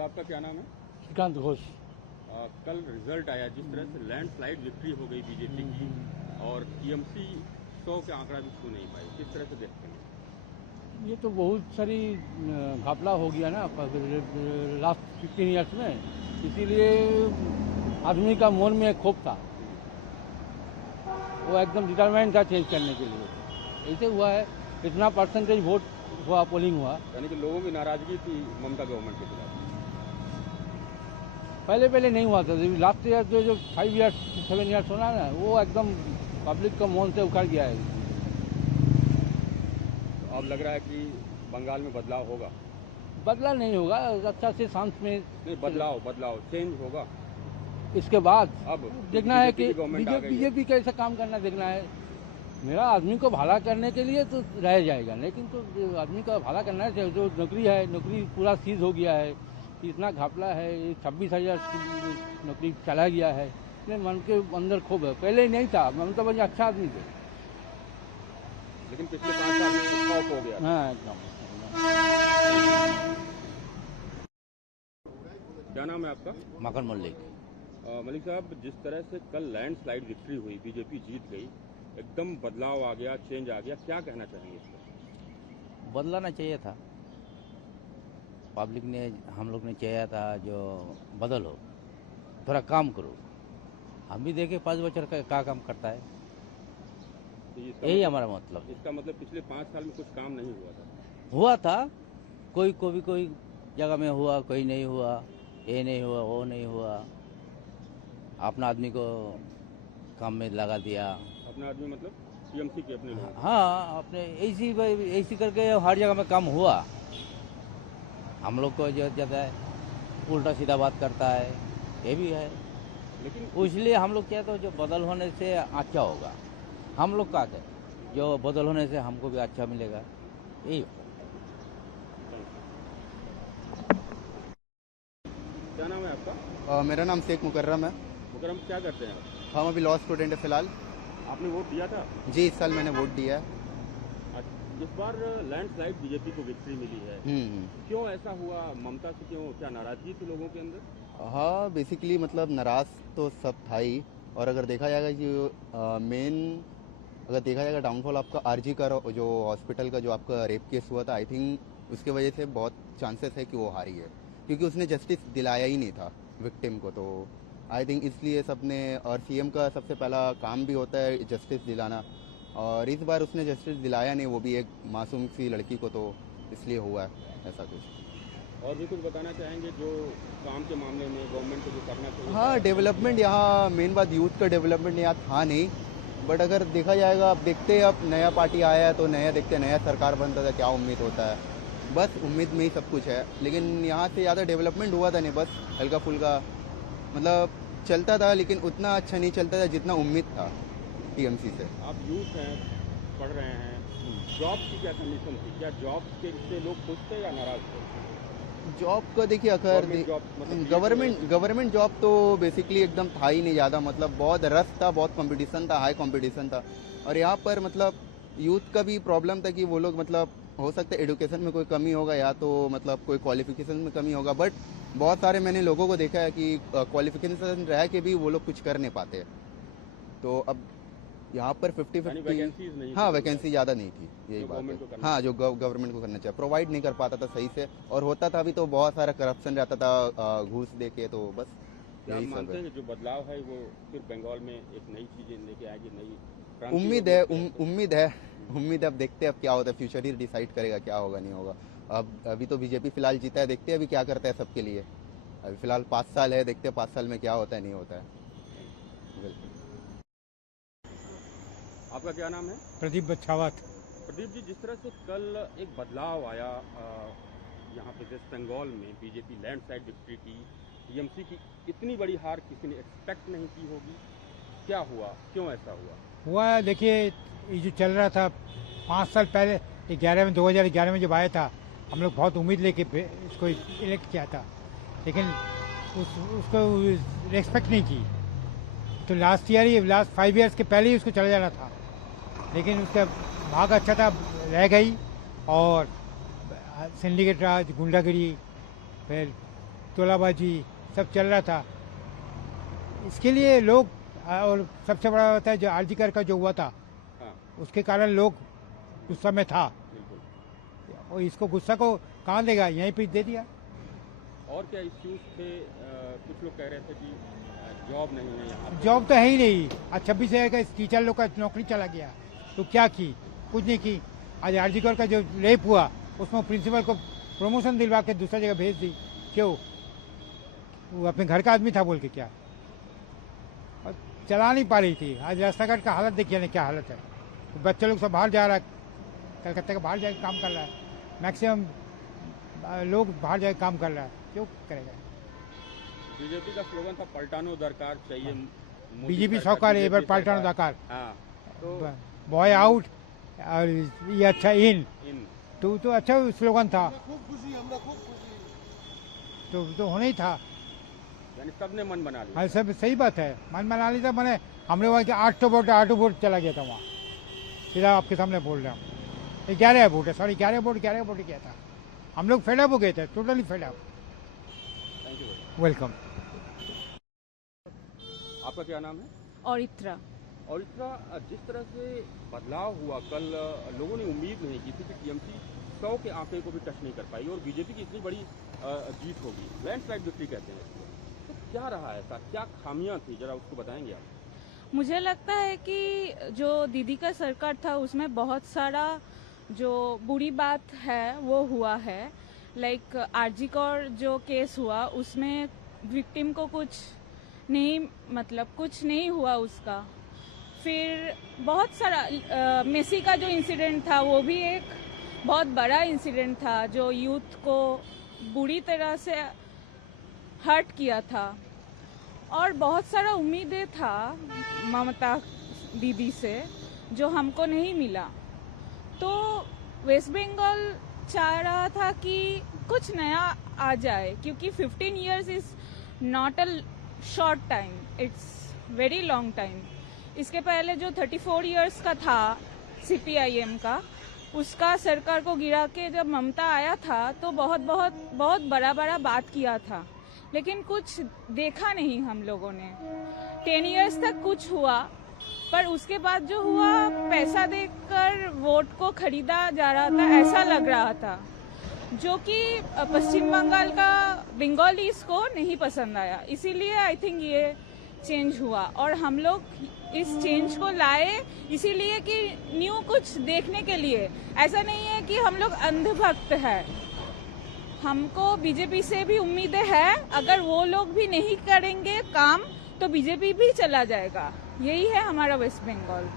दादा आपका क्या नाम है? श्रीकांत घोष। कल रिजल्ट आया, जिस तरह से लैंडस्लाइड विक्ट्री हो गई बीजेपी की और टीएमसी 100 के आंकड़ा भी छू नहीं पाई, किस तरह से देखते हैं? ये तो बहुत सारी घपला हो गया ना लास्ट 15 ईयर्स में, इसीलिए आदमी का मन में खोफ था, वो एकदम डिटरमाइंड था चेंज करने के लिए। ऐसे हुआ है, इतना परसेंटेज वोट हुआ, पोलिंग हुआ। यानी कि लोगों की नाराजगी थी ममता गवर्नमेंट के खिलाफ। पहले नहीं हुआ था, लास्ट ईयर जो 5 ईयर्स 7 ईयर्स होना ना, वो एकदम पब्लिक का मन से उखड़ गया है। तो अब लग रहा है कि बंगाल में बदलाव होगा? बदला नहीं होगा, अच्छा से शांत में नहीं, बदलाव चेंज होगा। इसके बाद अब देखना है कि बीजेपी कैसा काम करना देखना है। मेरा आदमी को भला करने के लिए तो रह जाएगा, लेकिन तो आदमी का भला करना है। जो नौकरी पूरा सीज हो गया है, इतना घपला है, 26,000 नौकरी चला गया है, इसलिए मन के अंदर खूब है। पहले नहीं था, ममता बनर्जी अच्छा आदमी थे, लेकिन पिछले 5 साल में खौफ हो गया। हाँ एकदम। क्या नाम है आपका? मकन मल्लिक। मलिक साहब, जिस तरह से कल लैंडस्लाइड विक्ट्री हुई, बीजेपी जीत गई, एकदम बदलाव आ गया, चेंज आ गया, क्या कहना चाहेंगे इस पर? बदलाना चाहिए था, पब्लिक ने, हम लोग ने चाहिए था जो बदलो, थोड़ा काम करो। हम भी देखे 5 बच्चों का क्या काम करता है, यही हमारा मतलब। इसका मतलब पिछले 5 साल में कुछ काम नहीं हुआ था, कोई जगह में हुआ, कोई नहीं हुआ, ये नहीं हुआ, वो नहीं हुआ। अपना आदमी को काम में लगा दिया। अपना आदमी मतलब टीएमसी के अपने लोग? हाँ, अपने ऐसी करके हर जगह में काम हुआ। हम लोग को जो ज्यादा उल्टा सीधा बात करता है, ये भी है। लेकिन इसलिए हम लोग क्या, तो जो बदल होने से अच्छा होगा, हम लोग का है, जो बदल होने से हमको भी अच्छा मिलेगा, यही। क्या नाम है आपका? मेरा नाम शेख मुकर्रम है। मुकर्रम, क्या करते हैं आप? हम अभी लॉ स्टूडेंट है फिलहाल। आपने वोट दिया था? जी, इस साल मैंने वोट दिया है। इस बार लैंडस्लाइड बीजेपी को विक्ट्री मिली है, क्यों ऐसा हुआ? ममता से क्यों, क्या नाराजगी थी लोगों के अंदर? हाँ, बेसिकली मतलब नाराज तो सब था ही। और अगर देखा जाएगा कि अगर देखा जाएगा डाउनफॉल आपका आरजी का जो हॉस्पिटल का जो आपका रेप केस हुआ था, आई थिंक उसके वजह से बहुत चांसेस है कि वो हारी है, क्योंकि उसने जस्टिस दिलाया ही नहीं था विक्टिम को। तो आई थिंक इसलिए सबने, और सीएम का सबसे पहला काम भी होता है जस्टिस दिलाना, और इस बार उसने जस्टिस दिलाया नहीं, वो भी एक मासूम सी लड़की को, तो इसलिए हुआ है ऐसा कुछ। और भी कुछ बताना चाहेंगे जो काम के मामले में गवर्नमेंट को जो करना चाहिए? हाँ, डेवलपमेंट यहाँ मेन बात, यूथ का डेवलपमेंट यहाँ था नहीं, बट अगर देखा जाएगा, अब देखते हैं, अब नया पार्टी आया है तो नया देखते हैं, नया सरकार बनता था, क्या उम्मीद होता है, बस उम्मीद में ही सब कुछ है। लेकिन यहाँ से ज़्यादा डेवलपमेंट हुआ था नहीं, बस हल्का फुल्का मतलब चलता था, लेकिन उतना अच्छा नहीं चलता था जितना उम्मीद था टीएमसी से। आप यूथ हैं, पढ़ रहे हैं, जॉब की क्या कंडीशन थी? क्या जॉब के लोग खुश थे या नाराज थे? जॉब को देखिए, अगर गवर्नमेंट जॉब तो बेसिकली एकदम था ही नहीं ज़्यादा, मतलब बहुत रश था, बहुत कंपटीशन था, हाई कंपटीशन था। और यहाँ पर मतलब यूथ का भी प्रॉब्लम था कि वो लोग, मतलब हो सकता है एजुकेशन में कोई कमी होगा, या तो मतलब कोई क्वालिफिकेशन में कमी होगा, बट बहुत सारे मैंने लोगों को देखा है कि क्वालिफिकेशन रह के भी वो लोग कुछ कर नहीं पाते। तो अब यहाँ पर 50-50, हाँ, वैकेंसी ज़्यादा नहीं थी, यही बात है। हाँ, जो गवर्नमेंट को करना चाहिए, प्रोवाइड नहीं कर पाता था सही से, और होता था भी तो बहुत सारा करप्शन रहता था घूस दे के, तो बस यही सब है। जो बदलाव है वो फिर बंगाल में एक नई चीजें लेके आएगी, नई उम्मीद है। अब देखते हैं अब क्या होता है, फ्यूचर ही डिसाइड करेगा क्या होगा नहीं होगा। अब अभी तो बीजेपी फिलहाल जीता है, देखते हैं अभी क्या करता है सबके लिए। अभी फिलहाल 5 साल है, देखते हैं 5 साल में क्या होता है नहीं होता है। आपका क्या नाम है? प्रदीप बछावत। प्रदीप जी, जिस तरह से कल एक बदलाव आया यहाँ पे वेस्ट बंगाल में, बीजेपी लैंडस्लाइड विक्ट्री की, टीएमसी की इतनी बड़ी हार किसी ने एक्सपेक्ट नहीं की होगी, क्या हुआ, क्यों ऐसा हुआ? देखिए, ये जो चल रहा था 5 साल पहले, 2011 में जब आया था, हम लोग बहुत उम्मीद लेके इसको इलेक्ट किया था, लेकिन उसको रेस्पेक्ट नहीं की। तो लास्ट 5 ईयर्स के पहले ही उसको चला जाना था, लेकिन उसका भाग अच्छा था, रह गई। और सिंडिकेट राज, गुंडागिरी, फिर तोलाबाजी सब चल रहा था। इसके लिए लोग और सबसे बड़ा होता है जो आरजीकर का जो हुआ था, हाँ, उसके कारण लोग गुस्सा में था, बिल्कुल। और इसको गुस्सा को कहाँ देगा, यहीं पे दे दिया। और क्या इश्यूज थे? कुछ लोग कह रहे थे कि जॉब नहीं है यहाँ पे। जॉब तो है ही नहीं। आज 26,000 का टीचर लोग का नौकरी चला गया, तो क्या की? कुछ नहीं की। आज आरजीकर का जो रेप हुआ उसमें प्रिंसिपल को प्रमोशन दिलवा के दूसरा जगह भेज दी। क्यों? वो अपने घर का आदमी था बोल के क्या? और चला नहीं पा रही थी। आज रास्ता घाट का हालत देखिए ना, क्या हालत है। तो बच्चे लोग सब बाहर जा रहा है, कलकत्ता के बाहर जाके काम कर रहा है। मैक्सिमम लोग बाहर जाके काम कर रहा है, क्यों करेगा? बीजेपी का स्लोगन था पलटानो दरकार चाहिए। बीजेपी सरकार एक बार पलटानो दरकार, हाँ, तो बॉय आउट और ये अच्छा इन, इन तो अच्छा स्लोगन था। तो होना ही था। यानी सबने मन बना लिया। हाँ, सब सही बात है, मन बना ली था। मैंने हमने वहाँ के 8 वोट चला गया था वहाँ, सीधा आपके सामने बोल रहा हूँ। 11 वोट है, सॉरी 11 वोट किया था। हम लोग फेडअप हो गए थे, totally fed up. Thank you. Welcome. आपका क्या नाम है? और इत्रा। और इतना जिस तरह से बदलाव हुआ कल, लोगों ने उम्मीद नहीं की थी कि टीएमसी 100 के आंकड़े को भी टच नहीं कर पाई और बीजेपी की इतनी बड़ी जीत होगी। लैंडस्लाइड विक्ट्री कहते हैं इसको। तो क्या रहा ऐसा, क्या खामियां थी, जरा उसको बताएंगे आप? मुझे लगता है कि जो दीदी का सरकार था उसमें बहुत सारा जो बुरी बात है वो हुआ है। लाइक आरजी कौर जो केस हुआ उसमें विक्टिम को कुछ नहीं हुआ उसका। फिर बहुत सारा मेसी का जो इंसिडेंट था वो भी एक बहुत बड़ा इंसिडेंट था जो यूथ को बुरी तरह से हर्ट किया था। और बहुत सारा उम्मीदें था ममता दीदी से जो हमको नहीं मिला। तो वेस्ट बंगाल चाह रहा था कि कुछ नया आ जाए, क्योंकि 15 years is not a short time, it's very long time. इसके पहले जो 34 इयर्स का था सीपीआईएम का, उसका सरकार को गिरा के जब ममता आया था तो बहुत बड़ा बात किया था, लेकिन कुछ देखा नहीं हम लोगों ने। 10 इयर्स तक कुछ हुआ, पर उसके बाद जो हुआ पैसा देकर वोट को खरीदा जा रहा था, ऐसा लग रहा था, जो कि पश्चिम बंगाल का बंगालीज को नहीं पसंद आया। इसीलिए आई थिंक ये चेंज हुआ और हम लोग इस चेंज को लाए इसीलिए कि न्यू कुछ देखने के लिए। ऐसा नहीं है कि हम लोग अंधभक्त है, हमको बीजेपी से भी उम्मीदें हैं। अगर वो लोग भी नहीं करेंगे काम तो बीजेपी भी चला जाएगा। यही है हमारा वेस्ट बंगाल।